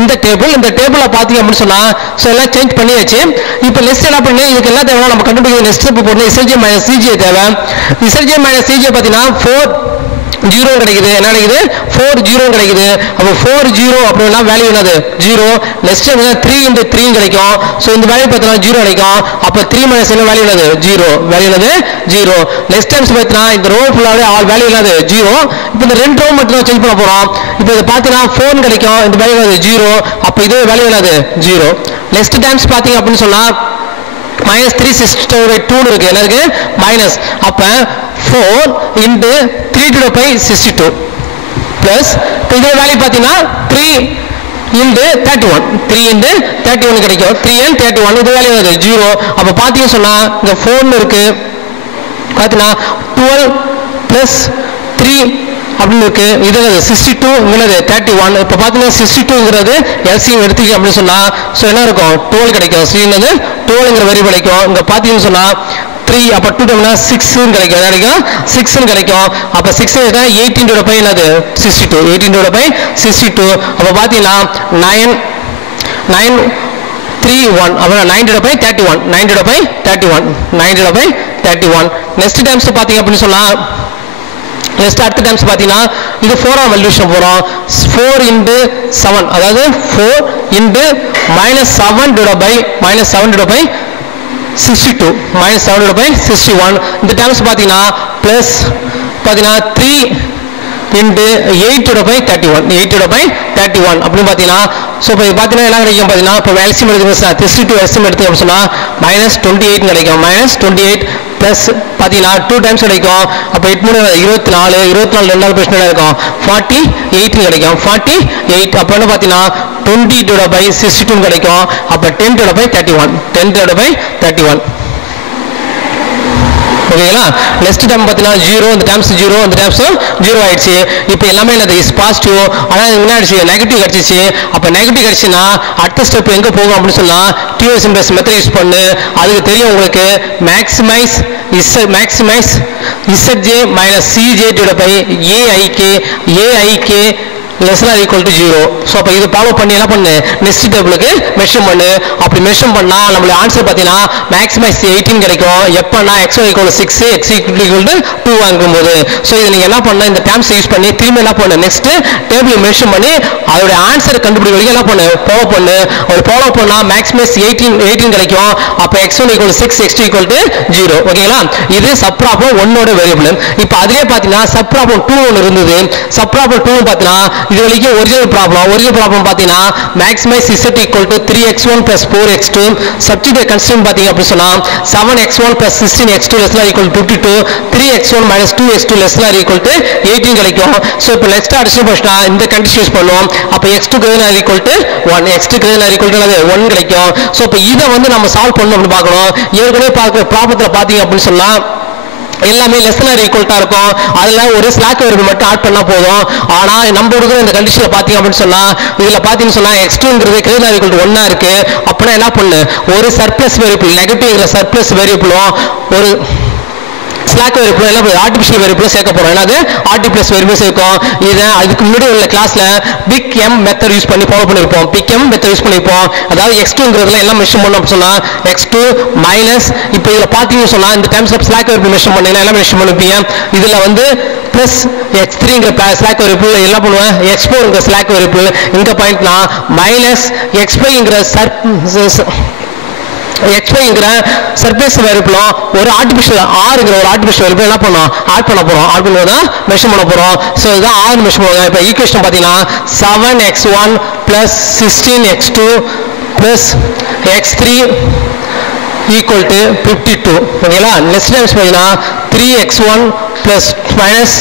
இந்த டேபிள். இந்த டேபிள பாத்தீங்க அப்படின்னு சொன்னா சோ எல்லாம் சேஞ்ச் பண்ணியாச்சு. இப்போ லிஸ்ட் என்ன பண்ணி இதுக்கு எல்லாம் தேவை நம்ம கண்டுபிடிக்கிற நெக்ஸ்ட் ஸ்டெப் போடணும். ZJ minus CJ தேவை. ZJ minus CJ பாத்தீங்கன்னா 4 0 கிடைக்குது. என்ன கிடைக்குது 4 0 கிடைக்குது. அப்ப 4 0 அப்படினா வேல்யூ என்னது 0. நெக்ஸ்ட் என்ன 3 into 3 கிடைக்கும். சோ இந்த வேல்யூ பார்த்தா 0 கிடைக்கும். அப்ப 3 minus என்ன வேல்யூ என்னது 0. வேல்யூ என்னது 0. நெக்ஸ்ட் டைம்ஸ் பார்த்தா இந்த ரோ ஃபுல்லாவே ஆல் வேல்யூ என்னது 0. இப்போ இந்த ரெண்டு ரோ மட்டும் சேஞ்ச் பண்ண போறோம். இப்போ இது பார்த்தா 4 கிடைக்கும். இந்த வேல்யூ என்னது 0. அப்ப இது வேல்யூ என்னது 0. நெக்ஸ்ட் டைம்ஸ் பாத்தீங்க அப்படின்னு சொன்னா minus 362 இருக்கு. என்ன இருக்கு மைனஸ். அப்ப 4 into 3 to the power 62 plus இதே வேல்யூ பாத்தீங்கன்னா 3 into 31 3 into 31 கிடைக்கும். 3 and 31 இது வேல்யூ என்னது 0. அப்ப பாத்தீங்க சொன்னா இங்க 4 இருக்கு பாத்தீங்கன்னா 12 plus 3 அப்படின்னு இருக்கு. இது 62 இங்கிறது 31. இப்ப பாத்தீங்கன்னா 62ங்கிறது எல்சிஎம் எடுத்துக்க அப்படின்னு சொன்னா சோ என்ன இருக்கும் 12 கிடைக்கும். சி என்னது 12ங்கிற வேல்யூ கிடைக்கும். இங்க பாத்தீங்கன்னு சொன்னா 3 அப்ப 2 டைம்னா 6 கிடைக்கும். என்ன கிடைக்கும் 6 கிடைக்கும். அப்ப 6 எடுத்தா 18 divided by என்னது 62 18 divided by 62. அப்ப பாத்தீங்கன்னா 9 3 1 அப்ப 9 divided by 31 9 divided by 31 9 divided by 31. Next times பாத்தீங்க அப்படின்னு சொன்னா நெக்ஸ்ட் அடுத்த டைம்ஸ் பாத்தீங்கன்னா இது 4 மல்டிப்ளிகேஷன் போறோம். 4 into 7 அதாவது 4 into -7 divided by -7 divided by 62 -7 divided by 61. இந்த டைம்ஸ் பாத்தீங்கன்னா பிளஸ் பாத்தீங்கன்னா 3 into 8 divided by 31 8 divided by 31 அப்படி பாத்தீங்கன்னா சோ இப்போ பாத்தீங்கன்னா என்ன கிடைக்கும் பாத்தீங்கன்னா இப்போ எல்சிஎம் எடுத்துக்கிட்டா 62 எல்சிஎம் எடுத்து அப்படி சொன்னா -28 கிடைக்கும். -28 பிளஸ் பாத்தீங்கன்னா 2 டைம்ஸ் கிடைக்கும். அப்ப 8 3 24 ரெண்டாவது பிரச்சனை இருக்கும் 48 கிடைக்கும் 48. அப்ப என்ன பாத்தீங்கன்னா 20 divided by 62 கிடைக்கும். அப்ப 10 divided by 31 10 divided by 31. ஓகேங்களா நெக்ஸ்ட் டைம் பார்த்தீங்கன்னா 0 இந்த டைம்ஸ் 0 இந்த டைம்ஸ் 0 ஆயிடுச்சு இப்போ எல்லாமே என்னது இஸ் பாசிட்டிவ் ஆனால் என்ன ஆயிடுச்சு நெகட்டிவ் கிடச்சிச்சு அப்போ நெகட்டிவ் கிடச்சுன்னா அடுத்த ஸ்டெப் எங்கே போகும் அப்படின்னு சொன்னால் டியூஎஸ் இன்வெர்ஸ் மெத்தட் யூஸ் பண்ணு அதுக்கு தெரியும் உங்களுக்கு maximise ZJ minus CJ divided by AIK less than or equal to 0. So அப்ப இது ஃபாலோ பண்ணி என்ன பண்ணு நெக்ஸ்ட் டேபிளுக்கு மென்ஷன் பண்ணு அப்படி மென்ஷன் பண்ணா நம்மளுடைய ஆன்சர் பார்த்தீங்கன்னா மேக்ஸிமைஸ் 18 கிடைக்கும் எப்பன்னா x1 equal to 6 x equal to 2 வாங்கும்போது ஸோ இது நீங்க என்ன பண்ண இந்த டேர்ம்ஸ் யூஸ் பண்ணி திரும்பி என்ன பண்ணு நெக்ஸ்ட் டேபிள் மென்ஷன் பண்ணி அதோட ஆன்சர் கண்டுபிடிக்க வரைக்கும் என்ன பண்ணு ஃபாலோ பண்ணு அப்படி ஃபாலோ பண்ணா மேக்ஸிமைஸ் 18 கிடைக்கும் அப்ப x1 equal to 6 x2 equal to 0 ஓகேங்களா இது சப் ப்ராப்ளம் 1 ஓட வேரியபிள் இப்போ அதிலே பார்த்தீங்கன்னா சப் ப்ராப்ளம் 2 ஒன்று இருந்தது சப் ப்ராப்ளம் 2 பார்த்தீங்கன்னா இது வரைக்கும் ஒரிஜினல் ப்ராப்ளம் பார்த்தீங்கன்னா maximise z equal to 3x1 plus 4x2 substitute constant பார்த்தீங்க அப்படி சொன்னா 7x1 plus 16x2 less than or equal to 52 3x1 minus 2x2 less than or equal to 18 கிடைக்கும் ஸோ இப்போ நெக்ஸ்ட் அடிஷன் பண்ணா இந்த கண்டிஷன் யூஸ் பண்ணுவோம் அப்போ x2 greater than or equal to 1 x2 greater than or equal to 1 கிடைக்கும் so இப்போ இதை வந்து நம்ம சால்வ் பண்ணணும் அப்படின்னு பார்க்கணும் ஏற்கனவே பார்க்குற ப்ராப்ளத்தில் பார்த்தீங்க அப்படின்னு சொன்னா எல்லாமே less than or equal to இருக்கும் அதுல ஒரு ஸ்லாக் வேரியபிள் மட்டும் ஆட் பண்ணா போதும் ஆனா நம்ம இருக்கிற இந்த கண்டிஷன்ல பாத்தீங்க அப்படின்னு சொன்னா இதுல பாத்தீங்கன்னு சொன்னா x2ங்கிறது greater than or equal to 1 இருக்கு அப்படினா என்ன பண்ணு ஒரு சர்ப்ளஸ் வேரியபிள் நெகட்டிவ்ல சர்ப்ளஸ் வேரியபிளும் ஒரு ஸ்லாக் வேரியபிள் எல்லாம் ஆர்டிஃபிஷியல் வேரியபிள் சேர்க்க போறோம் என்னது ஆர்டிபிளஸ் வேரியபிள் சேர்க்கும் இதை அதுக்கு முன்னாடி உள்ள கிளாஸ்ல பிக் எம் மெத்தட் யூஸ் பண்ணி ஃபாலோ பண்ணிருப்போம் பிக் எம் மெத்தட் யூஸ் பண்ணிருப்போம் அதாவது x2ங்கிறதுல எல்லாம் மென்ஷன் பண்ணோம் அப்படி சொன்னா x2 மைனஸ் இப்போ இதுல பாத்தீங்கன்னு சொன்னா இந்த times of slack variable mention பண்ணீங்கன்னா எல்லாம் மென்ஷன் பண்ணிருப்பீங்க இதுல வந்து பிளஸ் x3ங்கிற ஸ்லாக் வேரியபிள் என்ன பண்ணுவேன் x4ங்கிற ஸ்லாக் வேரியபிள் இங்க பாயிண்ட்னா மைனஸ் x5ங்கிற x5ங்கிற சர்ஃபேஸ் வேரியபிளும் ஒரு ஆர்டிஃபிஷியல் r-ங்கிற ஒரு ஆர்டிஃபிஷியல் வேரியபிள் என்ன பண்ணோம் ஆட் பண்ண போறோம் ஆட் பண்ணுவோம்னா மென்ஷன் பண்ண போறோம் ஸோ இதுதான் r மென்ஷன் பண்ணுவோம் இப்போ ஈக்குவேஷன் பார்த்தீங்கன்னா 7x1 plus 16x2 plus x3 equal to 52 ஓகேங்களா நெக்ஸ்ட் டைம்ஸ் பார்த்தீங்கன்னா 3x1 plus minus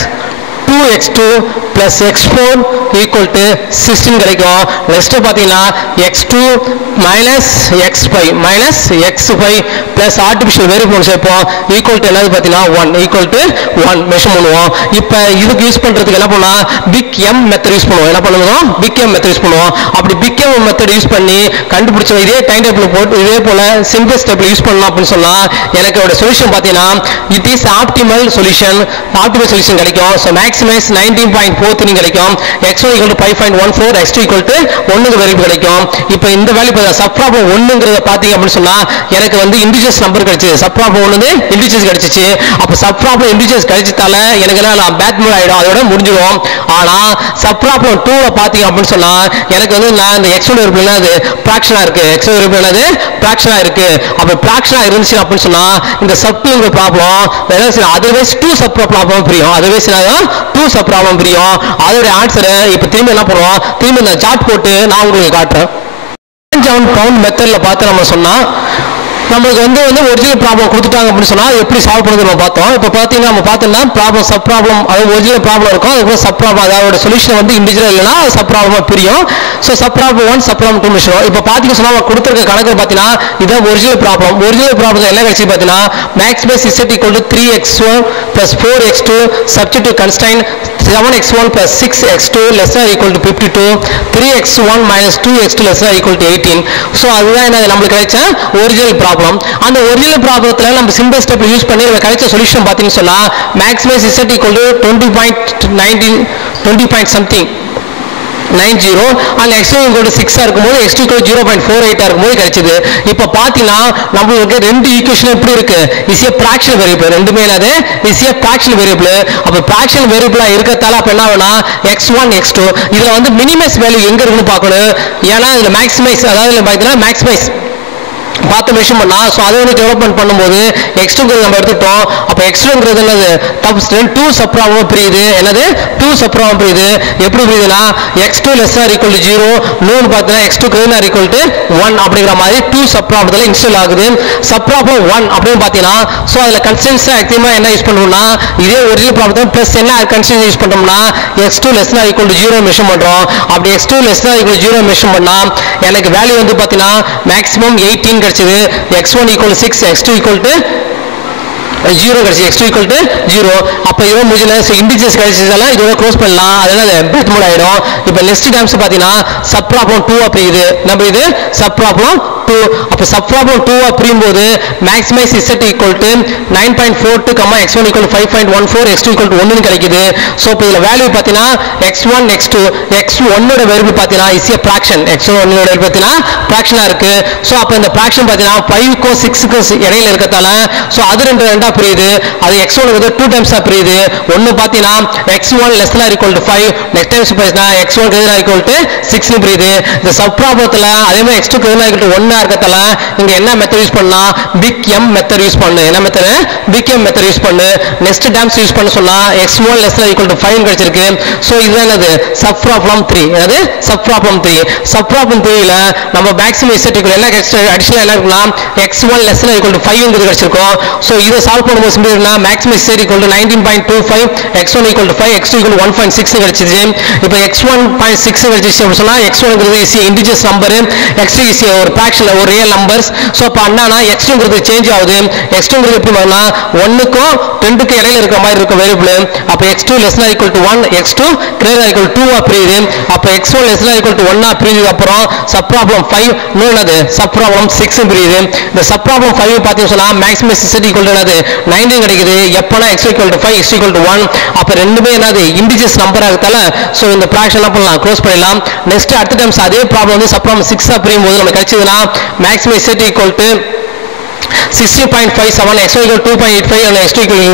2x2 plus x4 equal to 16 கிடைக்கும் நெக்ஸ்ட் பாத்தீங்கன்னா x2 minus x5 plus artificial variable சேர்ப்போம் equal to என்னது பாத்தீங்கன்னா 1 equal to 1 மெஷர் பண்ணுவோம் இப்போ இதுக்கு யூஸ் பண்றதுக்கு என்ன பண்ணா பிக் எம் மெத்தட் யூஸ் பண்ணுவோம் என்ன பண்ணுவோம் பிக் எம் மெத்தட் யூஸ் பண்ணுவோம் அப்படி பிக் எம் மெத்தட் யூஸ் பண்ணி கண்டுபிடிச்ச இதே டைம் டேபிள் போட்டு இதே போல சிம்பிள் ஸ்டெப்ல யூஸ் பண்ணலாம் அப்படின்னு சொன்னா எனக்கு ஒரு சொல்யூஷன் பாத்தீங்கன்னா இட் இஸ் ஆப்டிமல் சொல்யூஷன் கிடைக்கும் ஸோ மேக்ஸிமைஸ் 19.43 கிடைக்கும் x1 equal to 5.14 x2 equal to 1க்கு வேரியபிள் கிடைக்கும் இப்போ இந்த வேல்யூ சப் ப்ராப்ளம் 1ங்கிறத பாத்தீங்க அப்படின்னு சொன்னா எனக்கு வந்து இன்டிஜர்ஸ் நம்பர் கிடைச்சது சப் ப்ராப்ளம் 1 இன்டிஜர்ஸ் கிடைச்சிச்சு அப்ப சப் ப்ராப்ளம் இன்டிஜர்ஸ் கிடைச்சதால எனக்கு என்ன பேட் மூட் ஆயிடும் அதோட முடிஞ்சிடும் ஆனா சப் ப்ராப்ளம் 2ல பாத்தீங்க அப்படின்னு சொன்னா எனக்கு வந்து நான் இந்த x1 வேரியபிள் என்னது ஃபிராக்ஷனா இருக்கு x1 வேரியபிள் என்னது ஃபிராக்ஷனா இருக்கு அப்ப ஃபிராக்ஷனா இருந்துச்சு அப்படின்னு சொன்னா இந்த சப் 2ங்கிற ப்ராப்ளம் அதர்வைஸ் 2 சப் ப்ராப்ளம் புரியும் அதர்வைஸ் 2 சப் ப்ராப்ளம் புரியும் அதோட ஆன்சரை இப்போ திரும்பி என்ன பண்ணுவோம் திரும்பி இந்த சார்ட் போட்டு நான் உங்களுக்கு காட்டுறேன் பவுண்ட் மெத்தட்ல பார்த்து நம்ம சொன்னா நம்மளுக்கு வந்து ஒரிஜினல் ப்ராப்ளம் கொடுத்துட்டாங்க அப்படின்னு சொன்னா எப்படி சால்வ் பண்ணுறது நம்ம பார்த்தோம் இப்போ பார்த்தீங்கன்னா நம்ம பார்த்தோம்னா ப்ராப்ளம் சப் ப்ராப்ளம் அதாவது ஒரிஜினல் ப்ராப்ளம் இருக்கும் அதுக்கு சப் ப்ராப்ளம் அதோட சொல்யூஷன் வந்து இண்டிவிஜுவல் இல்லைன்னா சப் ப்ராப்ளமாக பிரியும் so sub problem 1 sub problem 2 மிஷம் இப்போ பார்த்தீங்கன்னா சொன்னா கொடுத்துருக்க கணக்கு பார்த்தீங்கன்னா இதான் ஒரிஜினல் ப்ராப்ளம் என்ன கிடைச்சி பார்த்தீங்கன்னா maximise z equal to 3x1 plus 4x2 substitute constraint 7x1 plus 6x2 less than or equal to 52 3x1 minus 2x2 less than or equal to 18 so அதுதான் என்ன நம்மளுக்கு கிடைச்ச ஒரிஜினல் ப்ராப்ளம் அந்த ஒரிஜினல் ப்ராப்ளத்துல நம்ம simple step use பண்ணி நம்ம கிடைச்ச solution பாத்தீங்கன்னா சொன்னா maximise z equal to 20 point something 90 and x2 equal to 6 இருக்கும்போது x2 equal to 0.48 இருக்கும்போது கிடைச்சது இப்போ பாத்தீங்கன்னா நம்மளுக்கு ரெண்டு ஈக்குவேஷன் எப்படி இருக்கு இஸ் a fraction variable ரெண்டுமே என்னது இஸ் a fraction variable அப்ப fraction variable இருக்கதால அப்ப என்ன ஆகும்னா x1 x2 இதுல வந்து மினிமைஸ் வேல்யூ எங்க இருக்குன்னு பார்க்கணும் ஏன்னா இதுல மேக்ஸிமைஸ் அதாவது பாத்தீங்கன்னா மேக்ஸிமைஸ் பார்த்து மெஷர் பண்ணா ஸோ அதை வந்து டெவலப்மெண்ட் பண்ணும்போது x2ங்கிறது நம்ம எடுத்துட்டோம் அப்போ x2ங்கிறது என்னது டப் 2 சப் ப்ராப்ளம் பிரியுது என்னது 2 சப் ப்ராப்ளம் பிரியுது எப்படி பிரியுதுன்னா x2 less than or equal to 0 இன்னொன்று பார்த்தீங்கன்னா x2 greater than or equal to 1 அப்படிங்கிற மாதிரி 2 சப் ப்ராப்ளத்தில் இன்ஸ்டால் ஆகுது சப் ப்ராப்ளம் 1 அப்படின்னு பார்த்தீங்கன்னா ஸோ அதில் கன்ஸ்டன்ஸை ஆக்டிவாக என்ன யூஸ் பண்ணுறோம்னா இதே ஒரிஜினல் ப்ராப்ளத்தை ப்ளஸ் என்ன கன்ஸ்டன்ஸ் யூஸ் பண்ணுறோம்னா x2 less than or equal to 0 measure பண்ணுறோம் அப்படி x2 less than or equal to 0 measure பண்ணால் எனக்கு வேல்யூ வந்து பார்த்தீங்கன்னா மேக்ஸிமம் 18 கிடைச்சது x1 equal to 6 x2 equal to 0 கிடைச்சு x2 equal to 0. அப்போ இதோட முடிஞ்சல இண்டிஜர்ஸ் கிடைச்சதெல்லாம் இதோட க்ளோஸ் பண்ணலாம். அதனால பிரெத் மோட் ஆயிடும். இப்போ நெக்ஸ்ட் டைம்ஸ் பார்த்தீங்கன்னா சப் ப்ராப்ளம் 2 அப்படி இது நம்ம இது சப் ப்ராப்ளம் 2. அப்போ சப் ப்ராப்ளம் 2 அப்படியும் போது maximise z equal to 9.42, x1 equal to 5.14, x2 equal to 1 கிடைக்குது. ஸோ இப்போ இதில் வேல்யூ பார்த்தீங்கன்னா x1 x2 x1 வேரியபிள் பார்த்தீங்கன்னா is a fraction, x1 variable பார்த்தீங்கன்னா ஃபிராக்ஷனாக இருக்கு. ஸோ அப்போ இந்த ஃபிராக்ஷன் பார்த்தீங்கன்னா 5க்கும் 6க்கும் இடையில இருக்கிறதால ஸோ அது ரெண்டா பிரியுது. அது x1 2 டைம்ஸாக பிரியுது. ஒன்று பார்த்தீங்கன்னா x1 less than or equal to 5, next times பார்த்தீங்கன்னா x1 greater than or equal to 6 பிரியுது. இந்த சப் ப்ராப்ளத்தில் அதே மாதிரி x2 greater than or equal to 1 இருக்கிறதால இங்கே என்ன மெத்தட் யூஸ் பண்ணா பிக் எம் மெத்தட் யூஸ் பண்ணு. என்ன method? Big M method use பண்ணு. நெக்ஸ்ட் டைம்ஸ் யூஸ் பண்ண சொன்னா x1 less than or equal to 5 கிடைச்சிருக்கு. ஸோ இதுதான் என்னது சப் ப்ராப்ளம் 3. என்னது சப் ப்ராப்ளம் 3. சப் ப்ராப்ளம் 3ல நம்ம மேக்ஸிமம் z equal என்ன அடிஷனல் என்ன இருக்கலாம் x1 less than or equal to 5 ங்கிறது கிடைச்சிருக்கும். ஸோ இதை சால்வ் பண்ணும்போது சிம்பிள்னா maximum z equal to 19.25, x1 equal to 5, x2 equal to 1.6 கிடைச்சிது. இப்போ x1.6 கிடைச்சிச்சு அப்படின்னு சொன்னா x1ங்கிறது is integers number, x2 is ஒரு ஃபிராக்ஷன் ஒரு ரியல் நம்பர்ஸ். ஸோ அப்போ என்னன்னா x2ங்கிறது சேஞ்ச் ஆகுது. x2ங்கிறது எப்படி பண்ணா 1க்கும் 2க்கும் இடையில இருக்கிற மாதிரி இருக்கும் வேரியபிள். அப்போ x2 less than or equal to 1, x2 greater than or equal to 2 பிரியுது. அப்போ x1 less than or equal to 1 பிரிஞ்சதுக்கு அப்புறம் சப் ப்ராப்ளம் 5 இன்னொரு சப் ப்ராப்ளம் 6 பிரியுது. இந்த சப் ப்ராப்ளம் 5 பார்த்தீங்கன்னா சொன்னா மேக்ஸிமம் z equal to என்னது 19 கிடைக்குது. எப்போனா x equal to 5, x equal to 1. அப்போ ரெண்டுமே என்னது இண்டிஜர்ஸ் நம்பர் ஆகுதால ஸோ இந்த ஃபிராக்ஷன் என்ன பண்ணலாம் க்ளோஸ் பண்ணிடலாம். நெக்ஸ்ட் அடுத்த டைம்ஸ் அதே ப்ராப்ளம் வந்து சப் ப்ராப்ளம் 6 பிரியும் போது நமக்கு கிடைச்சதுன்னா maximum z equal to 60.57, x equal to 2.85 and x2 equal to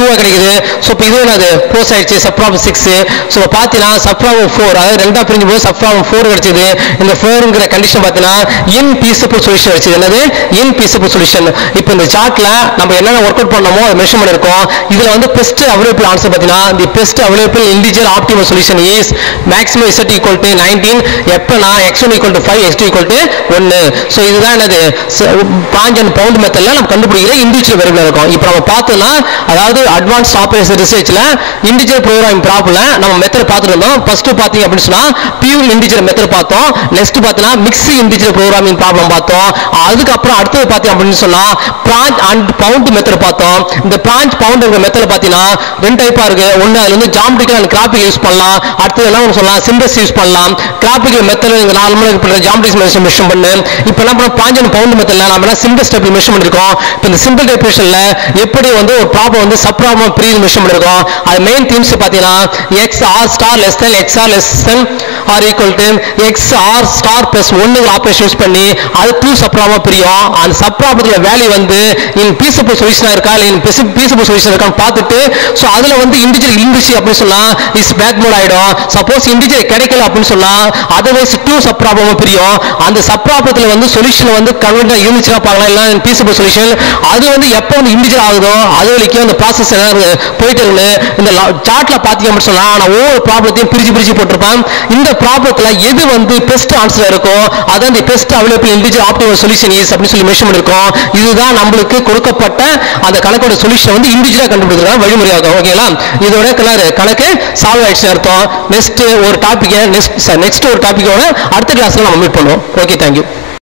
2 கிடைக்குது. ஸோ இப்போ இது என்னது க்ளோஸ் ஆயிடுச்சு சப் ப்ராப்ளம் 6. ஸோ பார்த்தீங்கன்னா சப் ப்ராப்ளம் 4 அதாவது ரெண்டா பிரிஞ்சு போது சப் ப்ராப்ளம் 4 கிடைச்சது. இந்த 4ங்கிற கண்டிஷன் பார்த்தீங்கன்னா இன்பீசபிள் சொல்யூஷன் கிடைச்சது. என்னது இன்பீசபிள் சொல்யூஷன். இப்போ இந்த சார்ட்ல நம்ம என்னென்ன ஒர்க் அவுட் பண்ணமோ அதை மென்ஷன் பண்ணிருக்கோம். இதுல வந்து பெஸ்ட் அவைலபிள் ஆன்சர் பார்த்தீங்கன்னா the best available integer optimal solution is maximum z equal to 19 எப்பனா x1 equal to 5, x2 equal to 1. So இதுதான் என்னது பாஞ்ச் அண்ட் பவுண்ட் மெத்தட்ல நம்ம கண்டுபிடிக்கிற இண்டிவிஜுவல் வேரியபிள் இருக்கும். இப்போ நம்ம பார்த்தோம்னா அதாவது அட்வான்ஸ் ஆபரேஷன் ரிசர்ச்ல இண்டிஜர் ப்ரோக்ராமிங் ப்ராப்ளம்ல நம்ம மெத்தட் பார்த்துட்டு இருந்தோம். ஃபர்ஸ்ட் பாத்தீங்க அப்படின்னு சொன்னா பியூர் இண்டிஜர் மெத்தட் பார்த்தோம். நெக்ஸ்ட் பார்த்தீங்கன்னா மிக்ஸ் இண்டிஜர் ப்ரோக்ராமிங் ப்ராப்ளம் பார்த்தோம். அதுக்கப்புறம் அடுத்தது பார்த்தீங்க அப்படின்னு சொன்னா பிரான்ச் அண்ட் பவுண்ட் மெத்தட் பார்த்தோம். இந்த பிரான்ச் பவுண்ட் மெத்தட் பார்த்தீங்கன்னா ரெண்டு டைப்பா இருக்கு. ஒன்னு அதுல வந்து ஜாமெட்ரிக்கல் அண்ட் கிராஃபிக் யூஸ் பண்ணலாம். அடுத்தது என்ன சொல்லலாம் சிம்பல்ஸ் யூஸ் பண்ணலாம். கிராஃபிக்கல் மெத்தட் நீங்க நார்மலா ஜாமெட்ரிக் மெஷர் பண்ணு. இப்போ என்ன பண்ண பிரான்ச் அண்ட் பவுண்ட் மெத்தட்ல நம்ம சிம்பிள் ஸ்டெப் மெஷர் பண்ணிருக்கோம். இப்போ இந்த சிம்பிள் டெபினேஷன்ல எப்படி வந்து ஒரு ப்ராப்ளம் வந்து சப் ப்ராப்ளம் ப்ரீ மெஷர் பண்ணிருக்கோம். அது மெயின் தீம்ஸ் பாத்தீங்கன்னா xr star less than xr less than or equal to xr star plus 1 operation use பண்ணி அது 2 சப் ப்ராப்ளம் பிரியும். அந்த சப் ப்ராப்ளத்துல வேல்யூ வந்து இன் பீசபிள் சொல்யூஷனா இருக்கா இல்ல இன் பீசபிள் சொல்யூஷன் இருக்கான்னு பார்த்துட்டு சோ அதுல வந்து இண்டிஜர் இருந்துச்சு அப்படின்னு சொன்னா இஸ் பேக் மோட் ஆயிடும். சப்போஸ் இண்டிஜர் கிடைக்கல அப்படின்னு சொன்னா அதர்வைஸ் 2 சப் ப்ராப்ளம் பிரியும். அந்த சப் ப்ராப்ளத்துல வந்து சொல்யூஷன் வந்து கன்வெர்ட் இருந்துச்சுன்னா பார்க்கலாம் இல்ல இன் பீசபிள் சொல்யூஷன் அது வந்து எப்போ வந்து இண்டிஜர் ஆகுதோ அது வரைக்கும் அந்த ப்ராசஸ் போயிட்டு இருக்கு. இந்த சார்ட்ல பாத்தீங்க அப்படின்னு சொன்னா நான் ஒவ்வொரு ப்ராப்ளத்தையும் பிரிச்சு போட்டிருப்பேன். இந்த ப்ராப்ளத்துல எது வந்து பெஸ்ட் ஆன்சர் இருக்கோ அதான் the best available integer optimal solution is அப்படின்னு சொல்லி மென்ஷன் பண்ணிருக்கோம். இதுதான் நம்மளுக்கு கொடுக்கப்பட்ட அந்த கணக்கோட சொல்யூஷன் வந்து இண்டிஜரா கண்டுபிடிக்கிற வழிமுறையாகும். ஓகேங்களா? இதோட கணக்கு சால்வ் ஆயிடுச்சு அர்த்தம். நெக்ஸ்ட் ஒரு டாபிக் நெக்ஸ்ட் ஒரு டாபிக்கோட அடுத்த கிளாஸ்ல நம்ம மீட் பண்ணுவோம். Okay, thank you.